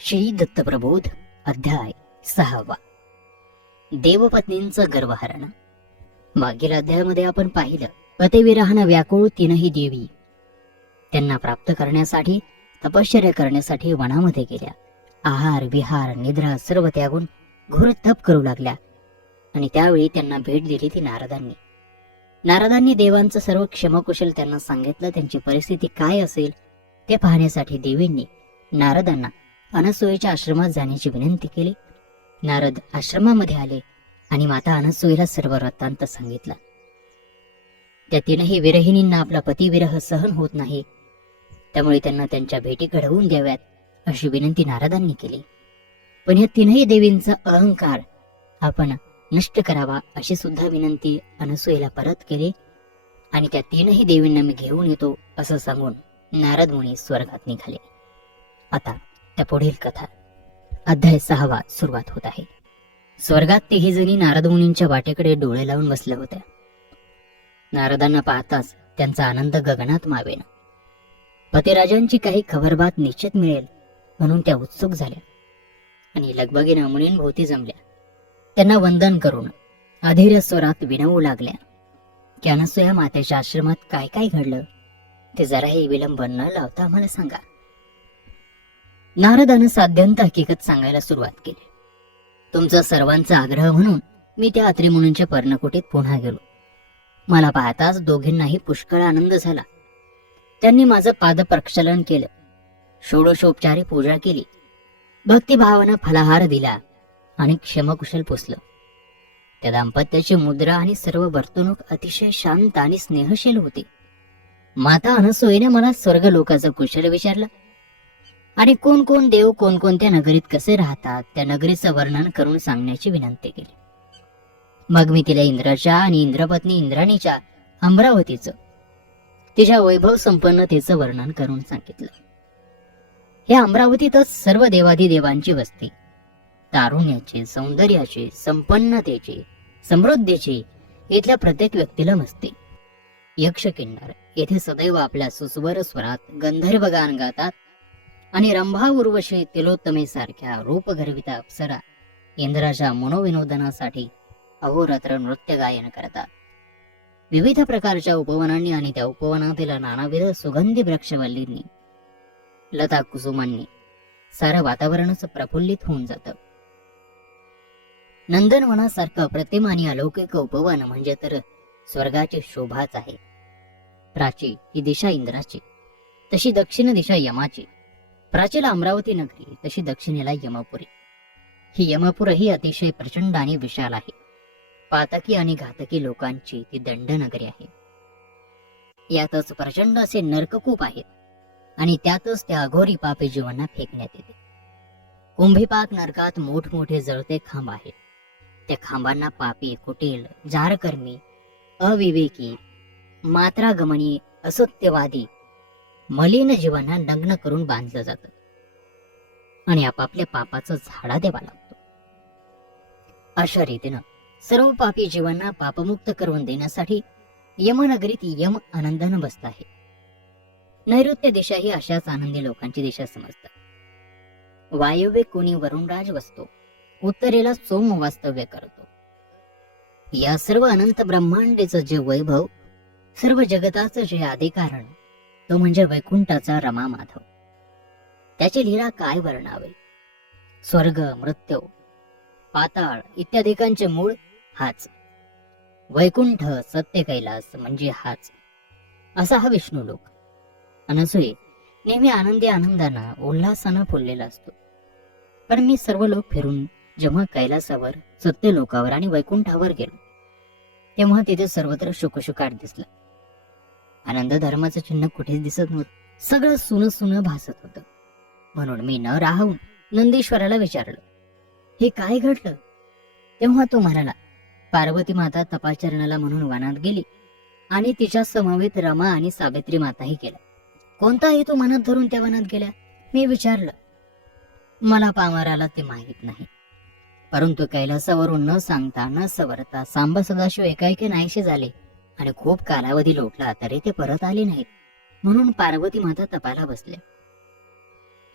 श्री दत्तप्रबोध अध्याय 6. देवपत्नींचं गर्वहरण. मागील अध्यायामध्ये आपण पाहिलं, पतिविरहानं व्याकुळ तीनही देवी त्यांना प्राप्त करण्यासाठी तपश्चर्या करण्यासाठी वनामध्ये गेल्या. आहार विहार निद्रा सर्व त्यागून घोर तप करू लागल्या. आणि त्यावेळी त्यांना भेट दिली ती नारदांनी देवांचं सर्व क्षमकुशल त्यांना सांगितलं. त्यांची परिस्थिती काय असेल ते पाहण्यासाठी देवींनी नारदांना अनसूयेच्या आश्रमात जाण्याची विनंती केली. नारद आश्रमामध्ये आले आणि माता अनसूयेला सर्व वृत्तांत सांगितला. त्या तीनही विरहिणींना आपला पतिविरह सहन होत नाही, त्यामुळे त्यांना त्यांच्या भेटी घडवून द्याव्यात अशी विनंती नारदांनी केली. पण या तीनही देवींचा अहंकार आपण नष्ट करावा अशी सुद्धा विनंती अनसूयेला परत केली. आणि त्या तीनही देवींना मी घेऊन येतो असं सांगून नारद मुनी स्वर्गात निघाले. आता त्या पुढील कथा अध्याय 6 सुरुवात होत आहे. स्वर्गात तिही जणी नारद मुनींच्या वाटेकडे डोळे लावून बसल्या होत्या. नारदांना पाहताच त्यांचा आनंद गगनात मावेना. पतिराजांची काही खबरबात निश्चित मिळेल म्हणून त्या उत्सुक झाल्या आणि लगबगीनं मुनींभोवती जमल्या. त्यांना वंदन करून अधीर स्वरात विनवू लागल्या की अनसूया मातेच्या आश्रमात काय काय घडलं ते जराही विलंब न लावता आम्हाला सांगा. नारदानं साध्यंत हकीकत सांगायला सुरुवात केली. तुमचा सर्वांचा आग्रह म्हणून मी त्या अत्री मुनींच्या पर्णकुटीत पुन्हा गेलो. मला पाहताच दोघींनाही पुष्कळ आनंद झाला. त्यांनी माझं पादप्रक्षालन केलं, षोडशोपचारी पूजा केली, भक्तिभावानं फलाहार दिला आणि क्षमकुशल पुसलं. त्या दाम्पत्याची मुद्रा आणि सर्व वर्तणूक अतिशय शांत आणि स्नेहशील होती. माता अनसूयेने मला स्वर्गलोकाचं कुशल विचारलं आणि कोण कोण देव कोणकोणत्या नगरीत कसे राहतात त्या नगरीचं वर्णन करून सांगण्याची विनंती केली. मग मी तिला इंद्राच्या आणि इंद्रपत्नी इंद्राणीच्या अमरावतीचं, तिच्या वैभव संपन्नतेचं वर्णन करून सांगितलं. या अमरावतीतच सर्व देवाधिदेवांची वस्ती, तारुण्याची, सौंदर्याची, संपन्नतेची, समृद्धीची इथल्या प्रत्येक व्यक्तीला मस्ती. यक्ष किन्नर येथे सदैव आपल्या सुस्वर स्वरात गंधर्व गान गातात आणि रंभा उर्वशी तिलोत्तमेसारख्या रूपगर्विता अप्सरा इंद्राच्या मनोविनोदनासाठी अहोरात्र नृत्य गायन करतात. विविध प्रकारच्या उपवनांनी आणि त्या उपवनातील नानाविध सुगंधी वृक्षवल्लींनी, लता कुसुमांनी सारं वातावरणच प्रफुल्लित होऊन जातं. नंदनवनासारखं अप्रतिम आणि अलौकिक उपवन म्हणजे तर स्वर्गाची शोभाच आहे. प्राची ही दिशा इंद्राची, तशी दक्षिण दिशा यमाची. प्राचीला अमरावती नगरी, तशी दक्षिणेला यमपुरी. ही यमपुरही अतिशय प्रचंड आणि विशाल आहे. पातकी आणि घातकी लोकांची ती दंडनगरी आहे. यातच प्रचंड असे नरककूप आहेत आणि त्यातच त्या अघोरी पापी जीवांना फेकण्यात येते. कुंभीपाक नरकात मोठमोठे जळते खांब आहेत. त्या खांबांना पापी, कुटील, जारकर्मी, अविवेकी, मात्रागमनी, असत्यवादी, मलिन जीवांना नग्न करून बांधलं जातं आणि आपापल्या पापाचं झाडा द्यावा लागतो. अशा रीतीनं सर्व पापी जीवांना पापमुक्त करून देण्यासाठी यमनगरीत यम आनंदानं बसत आहे. नैऋत्य दिशा ही अशाच आनंदी लोकांची दिशा समजतात. वायव्ये कोणी वरुणराज वसतो, उत्तरेला सोम वास्तव्य करतो. या सर्व अनंत ब्रह्मांडेचं जे वैभव, सर्व जगताचं जे आदिकारण, तो म्हणजे वैकुंठाचा रमा माधव. त्याची लीला काय वर्णावे. स्वर्ग, मृत्यू, पाताळ इत्यादिकांचे मूळ हाच. वैकुंठ, सत्य कैलास म्हणजे हाच. असा हा विष्णुलोक. अनसूये नेहमी आनंदी आनंदानं उल्हासानं फुललेला असतो. पण मी सर्व लोक फिरून जेव्हा कैलासावर, सत्य लोकावर आणि वैकुंठावर गेलो, तेव्हा तिथे सर्वत्र शुकशुकाट दिसला. आनंद धर्माचं चिन्ह कुठेच दिसत नव्हतं. सगळं सुन सुन भासत होतं. म्हणून मी न राहून नंदीश्वराला विचारलं, हे काय घडलं? तेव्हा तो म्हणाला, पार्वती माता तपाचरणाला म्हणून वनात गेली आणि तिच्या समवेत रमा आणि सावित्री माताही गेल्या. कोणता हेतू मनात धरून त्या वनात गेल्या? मी विचारलं. मला पामराला ते माहीत नाही, परंतु कैलासावरून न सांगता न सवरता सांब सदाशिव एकाएकी नाहीसे झाले आणि खूप कालावधी लोटला तरी ते परत आले नाहीत. म्हणून पार्वती माता तपाला बसल्या.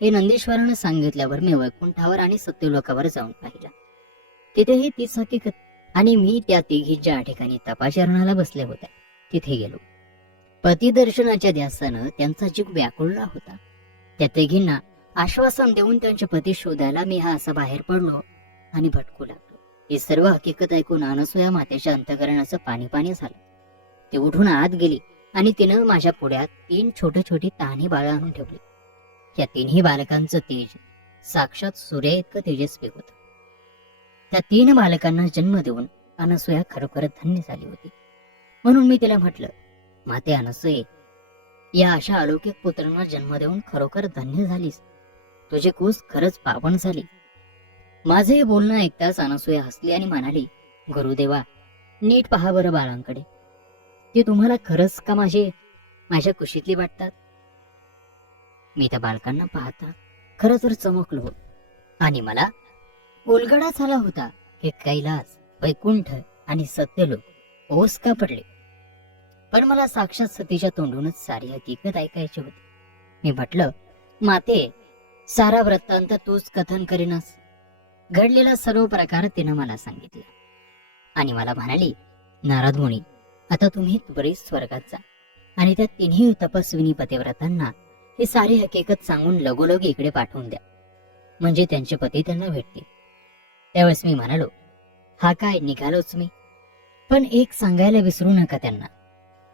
हे नंदीश्वरानं सांगितल्यावर मी वैकुंठावर आणि सत्यलोकावर जाऊन पाहिला. तिथेही तीच हकीकत. आणि मी त्या तिघी ज्या ठिकाणी तपाचरणाला बसल्या होत्या तिथे गेलो. पतिदर्शनाच्या ध्यासानं त्यांचा जीव व्याकुळला होता. त्या तिघींना आश्वासन देऊन त्यांचे पती शोधायला मी असा बाहेर पडलो आणि भटकू लागलो. ही सर्व हकीकत ऐकून अनसूया मातेच्या अंतःकरणाचं पाणी पाणी झालं. ती उठून आत गेली आणि तिनं माझ्या पुढ्यात 3 छोटी तहानी बाळं आणून ठेवली. या 3ही बालकांचं तेज साक्षात सूर्या इतकं तेजस्वी होतं. त्या 3 बालकांना जन्म देऊन अनसूया खरोखर धन्य झाली होती. म्हणून मी तिला म्हटलं, माते अनसूये, या अशा अलौकिक पुत्रांना जन्म देऊन खरोखर धन्य झालीस. तुझी कूस खरंच पावन झाली. माझे हे बोलणं ऐकताच अनसूया हसली आणि म्हणाली, गुरुदेवा, नीट पहा बरं बाळांकडे. ते तुम्हाला खरंच का माझ्या कुशीतली वाटतात? मी त्या बालकांना पाहता खरं तर चमकलो आणि मला उलगडा झाला होता की कैलास, वैकुंठ आणि सत्यलोक ओस का पडले. पण मला साक्षात सतीच्या तोंडूनच सारी हकीकत ऐकायची होती. मी म्हटलं, माते, सारा वृत्तांत तूच कथन करीनस. घडलेला सर्व प्रकार तिनं मला सांगितला आणि मला म्हणाली, नारद मुनी, आता तुम्ही त्वरित स्वर्गात जा आणि त्या 3ही तपस्विनी पतिव्रतांना ही सारी हकीकत सांगून लगोलग इकडे पाठवून द्या, म्हणजे त्यांचे पती त्यांना भेटतील. त्यावेळेस मी म्हणालो, हा काय, निघालोच मी. पण एक सांगायला विसरू नका त्यांना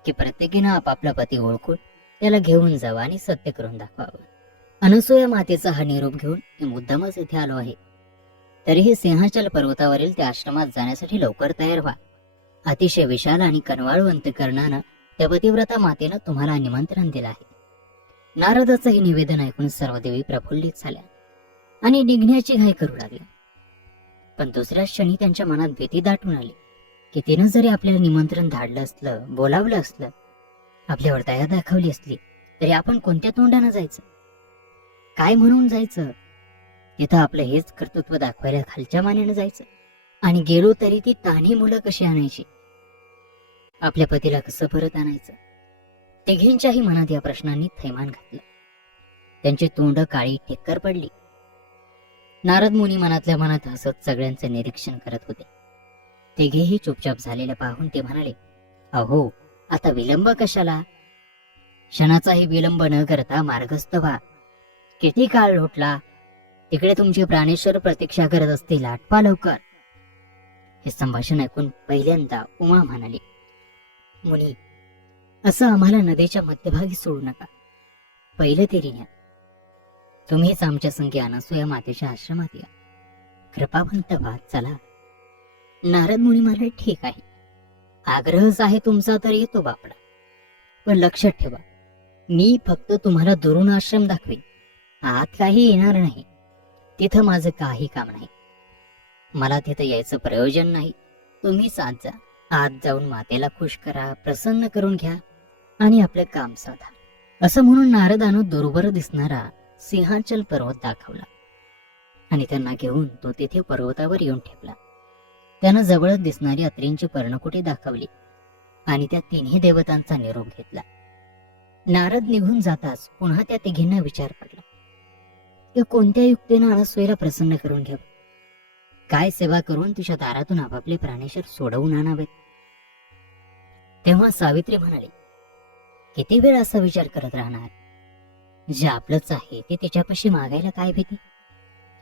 की प्रत्येकीनं आपापला पती ओळखून त्याला घेऊन जावं आणि सत्य करून दाखवावं. अनसूया मातेचा हा निरोप घेऊन मी मुद्दामच इथे आलो आहे. तरीही सिंहाचल पर्वतावरील त्या आश्रमात जाण्यासाठी लवकर तयार व्हा. अतिशय विशाल आणि कनवाळू अंतःकरणानं त्या पतिव्रता मातेनं तुम्हाला निमंत्रण दिलं आहे. नारदाचं हे निवेदन ऐकून सर्व देवी प्रफुल्लित झाल्या आणि निघण्याची घाई करू लागल्या. पण दुसऱ्याच क्षणी त्यांच्या मनात भीती दाटून आली की तिनं जरी आपल्याला निमंत्रण धाडलं असलं, बोलावलं असलं, आपल्यावर दया दाखवली असली, तरी आपण कोणत्या तोंडानं जायचं, काय म्हणून जायचं? तिथं आपलं हेच कर्तृत्व दाखवायला खालच्या मानेनं जायचं. आणि गेलो तरी ती तान्ही मुलं कशी आणायची, आपल्या पतीला कसं परत आणायचं? तिघींच्याही मनात या प्रश्नांनी थैमान घातलं. त्यांची तोंड काळी ठिक्कर पडली. नारद मुनी मनातल्या मनात हसत सगळ्यांचं निरीक्षण करत होते. तिघेही चुपचाप झालेलं पाहून ते म्हणाले, अहो, आता विलंब कशाला? क्षणाचाही विलंब न करता मार्गस्थ व्हा. किती काळ लोटला? तिकडे तुमचे प्राणेश्वर प्रतीक्षा करत असतील, आटपा लवकर. हे संभाषण ऐकून पहिल्यांदा उमा म्हणाली, मुनी, असं आम्हाला नदीच्या मध्यभागी सोडू नका. पहिलं तरी न्या. तुम्हीच आमच्या संगी अनसूया मातेच्या आश्रमात या. कृपावंत व्हा, चला. नारद मुनी म्हणाले, ठीक आहे, आग्रहच आहे तुमचा तर येतो बापडा. पण लक्षात ठेवा, मी फक्त तुम्हाला दुरून आश्रम दाखवेन, आत काही येणार नाही. तिथं माझं काही काम नाही. मला तिथं यायचं प्रयोजन नाही. तुम्हीच आत जा. आत जाऊन मातेला खुश करा, प्रसन्न करून घ्या आणि आपलं काम साधा. असं म्हणून नारदानं दुर्बर दिसणारा सिंहाचल पर्वत दाखवला आणि त्यांना घेऊन तो तिथे पर्वतावर येऊन ठेपला. त्यानं जवळच दिसणारी अत्रींची पर्णकुटी दाखवली आणि त्या 3ही देवतांचा निरोप घेतला. नारद निघून जाताच पुन्हा त्या तिघींना विचार पडला की कोणत्या युक्तीनं अनसूयेला प्रसन्न करून घ्यावं, काय सेवा करून तुझ्या दारातून आपापले प्राणेश्वर सोडवून आणावेत. तेव्हा सावित्री म्हणाली, किती वेळ असा विचार करत राहणार? जे आपलंच आहे ते तिच्यापाशी मागायला काय भीती?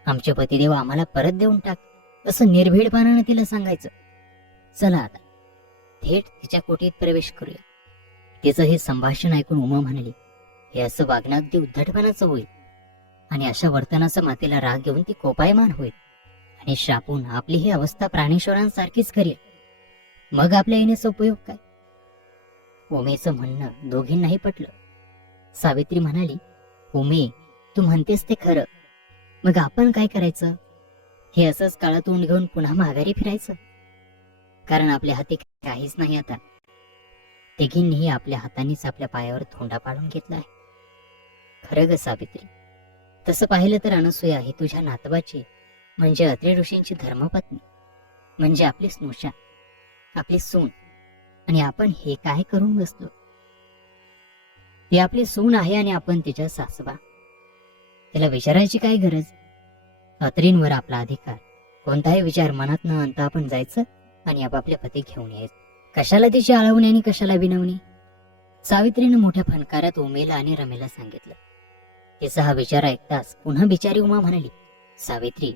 आमचे पतिदेव आम्हाला परत देऊन टाक, असं निर्भीडपणानं तिला सांगायचं. चला आता थेट तिच्या कोटीत प्रवेश करूया. तिचं हे संभाषण ऐकून उमा म्हणाली, हे असं वागणं अगदी उद्धटपणाचं होईल आणि अशा वर्तनाचा मातेला राग घेऊन ती कोपायमान होईल आणि शापून आपली ही अवस्था प्राणेश्वरांसारखीच करेल. मग आपल्या येण्याचा उपयोग काय? उमेचं म्हणणं दोघींनाही पटलं. सावित्री म्हणाली, उमे, तू म्हणतेस ते खरं. मग आपण काय करायचं? हे असंच काळं तोंड घेऊन पुन्हा माघारी फिरायचं? कारण आपल्या हाती काहीच नाही आता. तिघींनीही आपल्या हातांनीच आपल्या पायावर थोंडा पाडून घेतला आहे. खरं ग सावित्री, तसं पाहिलं तर अनसूया ही तुझ्या नातवाची म्हणजे अत्रि ऋषींची धर्मपत्नी, म्हणजे आपली स्नुषा, आपली सून. आणि आपण हे काय करून बसलो? ती आपली सून आहे आणि आपण तिच्या सासवा. त्याला विचारायची काय गरज? अत्रींवर आपला अधिकार. कोणताही विचार मनात न आणता आपण जायचं आणि आपापले पती घेऊन यायचं. कशाला तिची आळवणी आणि कशाला विनवणी? सावित्रीनं मोठ्या फणकारात उमेला आणि रमेला सांगितलं. तिचा हा विचार ऐकताच पुन्हा बिचारी उमा म्हणाली, सावित्री,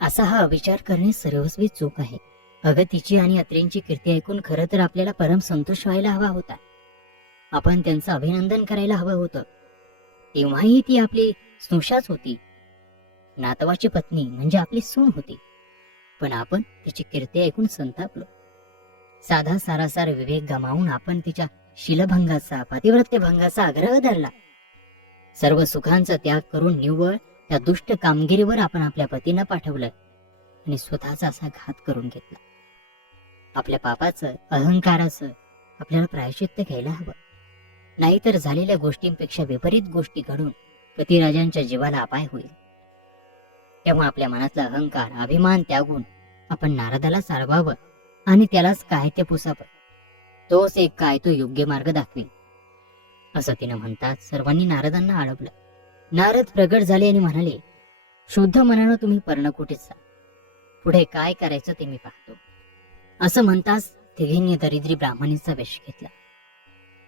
असा हा अविचार करणे सर्वस्वी चूक आहे. अगं, तिची आणि अत्रींची कीर्ती ऐकून खरं तर आपल्याला परम संतोष व्हायला हवा होता. आपण त्यांचं अभिनंदन करायला हवं होतं. तेव्हाही ती आपली स्नुषाच होती, नातवाची पत्नी म्हणजे आपली सून होती. पण आपण तिची कीर्ती ऐकून संतापलो. साधा सारासार विवेक गमावून आपण तिच्या शीलभंगाचा, पतिव्रत्यभंगाचा आग्रह धरला. सर्व सुखांचा त्याग करून निव्वळ त्या दुष्ट कामगिरीवर आपण आपल्या पतींना पाठवलं आणि स्वतःचा असा घात करून घेतला. आपल्या पापाचं, अहंकाराचं आपल्याला प्रायश्चित्त घ्यायला हवं. नाहीतर झालेल्या गोष्टींपेक्षा विपरीत गोष्टी घडून पतिराजांच्या जीवाला अपाय होईल. तेव्हा आपल्या मनातला अहंकार, अभिमान त्यागून आपण नारदाला चालवावं आणि त्यालाच काय ते पुसावं. तोच एक काय तो योग्य मार्ग दाखवेल, असं तिनं म्हणतात सर्वांनी नारदांना अडवलं. नारद प्रगट झाले आणि म्हणाले, शुद्ध मनानं तुम्ही पर्णकुटीत जा. पुढे काय करायचं ते मी पाहतो. असं म्हणताच तिघींनी दरिद्री ब्राह्मणीचा वेश घेतला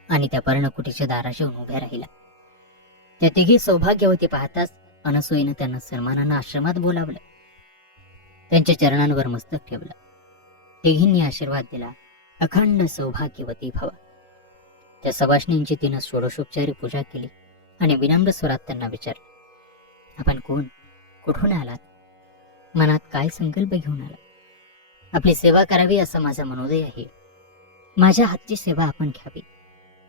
आणि त्या पर्णकुटीच्या दाराशी उभ्या राहिला. त्या तिघी सौभाग्यवती पाहताच अनसूयेनं त्यांना सन्मानानं आश्रमात बोलावलं. त्यांच्या चरणांवर मस्तक ठेवलं. तिघींनी आशीर्वाद दिला, अखंड सौभाग्यवती भव. त्या सवाष्णींची तिनं षोडशोपचारी पूजा केली आणि विनम्र स्वरात त्यांना विचारलं, आपण कोण, कुठून आलात, मनात काय संकल्प घेऊन आला? आपली सेवा करावी असा माझा मनोदय आहे. माझ्या हातची सेवा आपण घ्यावी,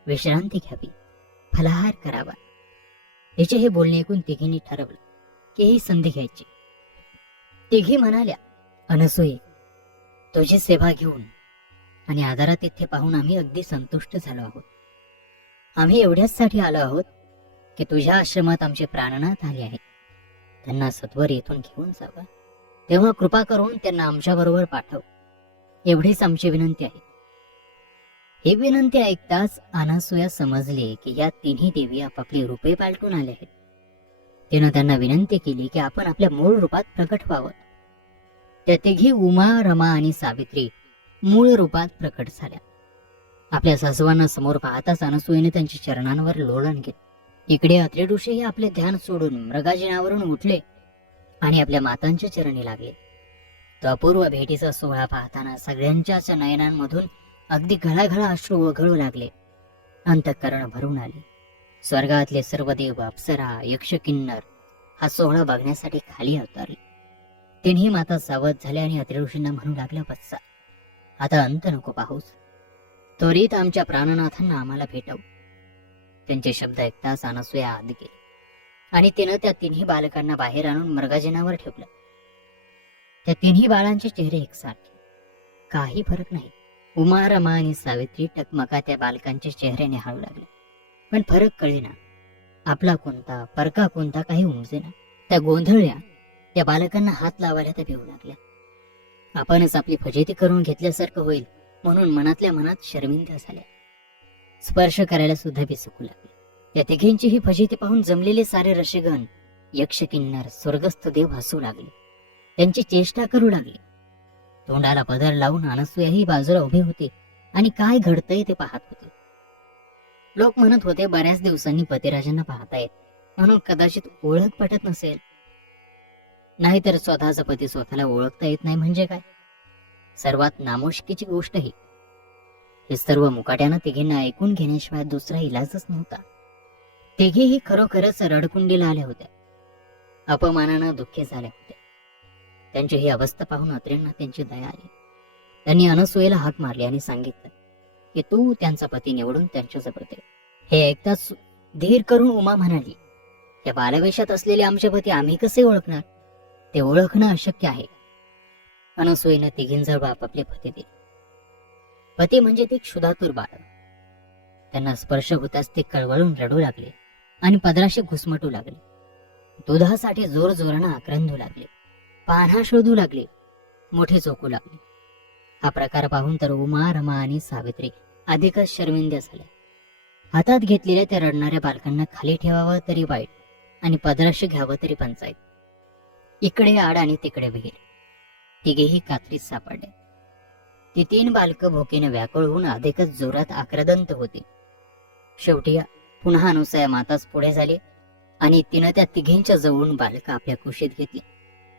विश्रांती घ्यावी, फलाहार करावा. तिचे हे बोलणे ऐकून तिघींनी ठरवलं की ही संधी घ्यायची. तिघी म्हणाल्या, अनसूये, तुझी सेवा घेऊन आणि आदरात इथे पाहून आम्ही अगदी संतुष्ट झालो आहोत. आम्ही एवढ्याच साठी आलो आहोत की तुझ्या आश्रमात आमचे प्राणनाथ आले आहेत. त्यांना सत्वर येथून घेऊन जावं. तेव्हा कृपा करून त्यांना आमच्या बरोबर पाठव, एवढीच आमची विनंती आहे. ही विनंती ऐकताच अनसूया समजले की या तिन्ही देवी आपापली रूपे पालटून आल्या आहेत. तिनं त्यांना विनंती केली की आपण आपल्या मूळ रूपात प्रकट व्हावं. त्या तिघी उमा, रमा आणि सावित्री मूळ रूपात प्रकट झाल्या. आपल्या सासवांना समोर पाहताच अनसूयेने त्यांच्या चरणांवर लोळण घेतले. इकडे अत्रे ऋषीही आपले ध्यान सोडून मृगाजिनावरून उठले आणि आपल्या मातांच्या चरणी लागले. तो अपूर्व भेटीचा सोहळा पाहताना सगळ्यांच्याच नयनांमधून अगदी घळाघळा अश्रू वगळू लागले. अंतःकरण भरून आले. स्वर्गातले सर्व देव, अप्सरा, यक्ष, किन्नर हा सोहळा बघण्यासाठी खाली अवतरले. तिन्ही माता सावध झाल्या आणि अत्रे ऋषींना म्हणू लागल्या, वत्सा, आता अंत नको पाहूस, त्वरित आमच्या प्राणनाथांना आम्हाला भेटव. त्यांचे शब्द ऐकताच अनसूया आत गेली आणि तिनं त्या तिन्ही बालकांना बाहेर आणून मृगाजिनावर ठेवलं. त्या तिन्ही बाळांचे चेहरे एकसारखे, काही फरक नाही. उमा, रमा आणि सावित्री टकमका त्या बालकांचे चेहरे निहाळू लागले. पण फरक कळेना, आपला कोणता परका कोणता काही उमजेना. त्या गोंधळल्या. त्या बालकांना हात लावायला त्या भिवू लागल्या. आपणच आपली फजिती करून घेतल्यासारखं होईल म्हणून मनातल्या मनात शर्मिंदा झाल्या. स्पर्श करायला सुद्धा बिसकू लागले. त्या तिघींची ही फजिती पाहून जमलेले सारे ऋषीगण, यक्ष, किन्नर, स्वर्गस्थ देव हसू लागले. त्यांची चेष्टा करू लागले. तोंडाला पदर लावून अनसूयाही बाजूला उभे होते आणि काय घडतंय ते पाहत होते. लोक म्हणत होते, बऱ्याच दिवसांनी पतिराजांना पाहतायत म्हणून कदाचित ओळख पटत नसेल. नाहीतर स्वतःचा पती स्वतःला ओळखता येत नाही म्हणजे काय? सर्वात नामुष्कीची गोष्ट ही. हे सर्व मुकाट्यानं तिघींना ऐकून घेण्याशिवाय दुसरा इलाजच नव्हता. तिघीही खरोखरच रडकुंडीला आल्या होत्या. अपमानानं दुःखी झाल्या होत्या. त्यांची ही अवस्था पाहून अत्रेंना त्यांची दया आली. त्यांनी अनसूयेला हाक मारली आणि सांगितलं की तू त्यांचा पती निवडून त्यांच्याजवळ दे. हे ऐकताच धीर करून उमा म्हणाली, या बालवेशात असलेले आमचे पती आम्ही कसे ओळखणार? ते ओळखणं अशक्य आहे. अनसूयेनं तिघींजवळ आपापले पती दिले. पती म्हणजे ते क्षुधातुर बाळ. त्यांना स्पर्श होताच ते कळवळून रडू लागले आणि पदराशी घुसमटू लागले. दुधासाठी जोर जोरानं आक्रंदू लागले. पान्हा शोधू लागले. मोठे चोकू लागले. हा प्रकार पाहून तर उमा, रमा आणि सावित्री अधिकच शर्मिंद्या झाल्या. हातात घेतलेल्या त्या रडणाऱ्या बालकांना खाली ठेवावं तरी वाईट, आणि पदराशी घ्यावं तरी पंचायत. इकडे आड आणि तिकडे विहीर, तिघेही कात्रीत सापडले. ती 3 बालकं भोकेने व्याकुळ होऊन अधिकच जोरात आक्रदंत होती. शेवटी पुन्हा अनुसया माताच पुढे झाली आणि तिनं त्या तिघींच्या जवळून बालकं आपल्या कुशीत घेतली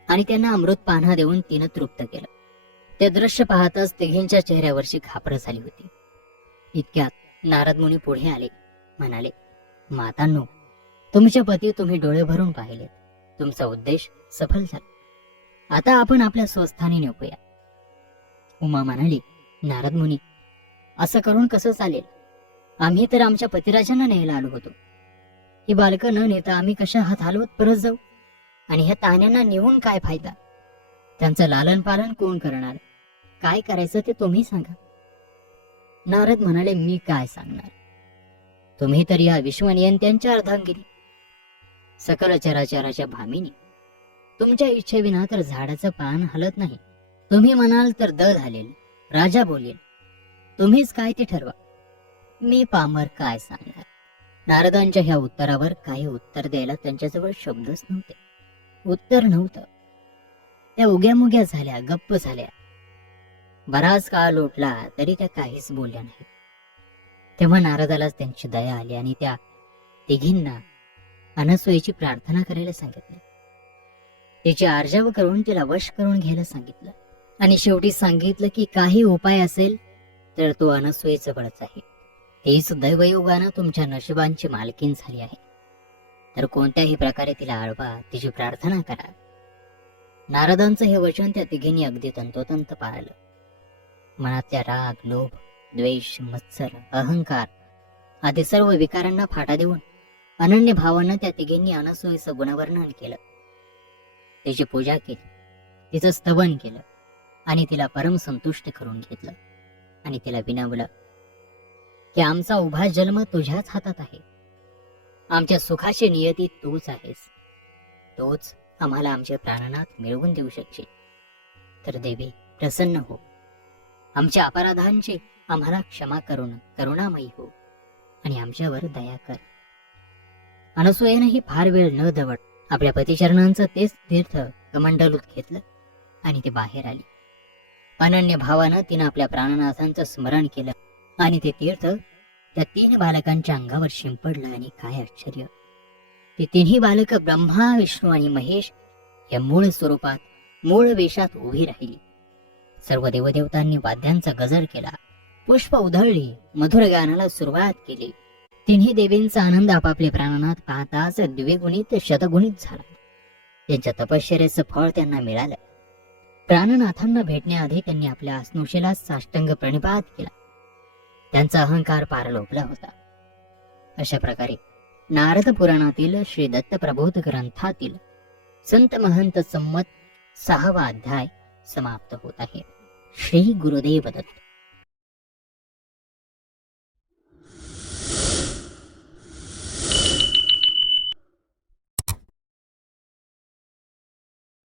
आणि त्यांना अमृत पान्हा देऊन तिनं तृप्त केलं. ते दृश्य पाहताच तिघींच्या चेहऱ्यावरची घाबरं झाली होती. इतक्यात नारद मुनी पुढे आले, म्हणाले, मातांनो, तुमचे पती तुम्ही डोळे भरून पाहिलेत. तुमचा उद्देश सफल झाला. आता आपण आपल्या स्वस्थानी निघूया. उमा म्हणाली, नारद मुनी, असं करून कसं चालेल? आम्ही तर आमच्या पतिराजांना न्यायला आलो होतो. ही बालकं न नेता आम्ही कशा हात हलवत परत जाऊ? आणि ह्या तान्यांना नेऊन काय फायदा? त्यांचं लालन पालन कोण करणार? काय करायचं ते तुम्ही सांगा. नारद म्हणाले, मी काय सांगणार? तुम्ही तर या विश्वनियंत्यांच्या अर्धांगिनी, सकल चराचराच्या भामिनी. तुमच्या इच्छेविना तर झाडाचं पान हलत नाही. तुम्ही म्हणाल तर दल हलेल, राजा बोलेल. तुम्हीच काय ते ठरवा. मी पामर काय सांगणार? नारदांच्या ह्या उत्तरावर काही उत्तर द्यायला त्यांच्याजवळ शब्दच नव्हते. उत्तर नव्हतं. त्या उग्यामुग्या झाल्या, गप्प झाल्या. बराच काळ लोटला तरी त्या काहीच बोलल्या नाहीत. तेव्हा नारदालाच त्यांची दया आली आणि त्या तिघींना अनसूयेची प्रार्थना करायला सांगितली. तिची आर्जव करून तिला वश करून घ्यायला सांगितलं आणि शेवटी सांगितलं की काही उपाय असेल तर तो अनसूयेचं बळच आहे. तीच दैवयोगानं तुमच्या नशिबांची मालकीन झाली आहे. तर कोणत्याही प्रकारे तिला आळवा, तिची प्रार्थना करा. नारदांचं हे वचन त्या तिघींनी अगदी तंतोतंत पाळलं. मनातल्या राग, लोभ, द्वेष, मत्सर, अहंकार आदी सर्व विकारांना फाटा देऊन अनन्य भावानं त्या तिघींनी अनसूयेचं गुणवर्णन केलं. तिची पूजा केली, तिचं स्तवन केलं आणि तिला परम संतुष्ट करून घेतलं आणि तिला विनवलं की आमचा उभा जन्म तुझ्याच हातात आहे. आमच्या सुखाची नियती तूच आहेस. तोच आम्हाला आमचे प्राणनाथ मिळवून देऊ शकशील. तर देवी प्रसन्न हो. आमच्या अपराधांची आम्हाला क्षमा करून करुणामयी हो आणि आमच्यावर दया कर. अनसूयेनंही फार वेळ न दवड आपल्या पतिचरणांचं तेच तीर्थ कमंडलूत घेतलं आणि ते बाहेर आली. अनन्य भावानं तिनं आपल्या प्राणनाथांचं स्मरण केलं आणि ते तीर्थ त्या 3 बालकांच्या अंगावर शिंपडलं. आणि काय आश्चर्य, ती 3ही बालकं ब्रह्मा, विष्णू आणि महेश या मूळ स्वरूपात, मूळ वेशात उभी राहिली. सर्व देवदेवतांनी वाद्यांचा गजर केला, पुष्प उधळली, मधुर गानाला सुरुवात केली. 3ही देवींचा आनंद आपापले प्राणनाथ पाहताच द्विगुणित शतगुणित झाला. त्यांच्या तपश्चर्याचं फळ त्यांना मिळालं. प्राणनाथांना भेटण्याआधी त्यांनी आपल्या अस्नुषेला साष्टांग प्रणिपात केला. त्यांचा अहंकार पार लोपला होता. अशा प्रकारे नारद पुराणातील श्री दत्त प्रबोध ग्रंथातील संत महंत संमत 6वा अध्याय समाप्त होत आहे. श्री गुरुदेव दत्त.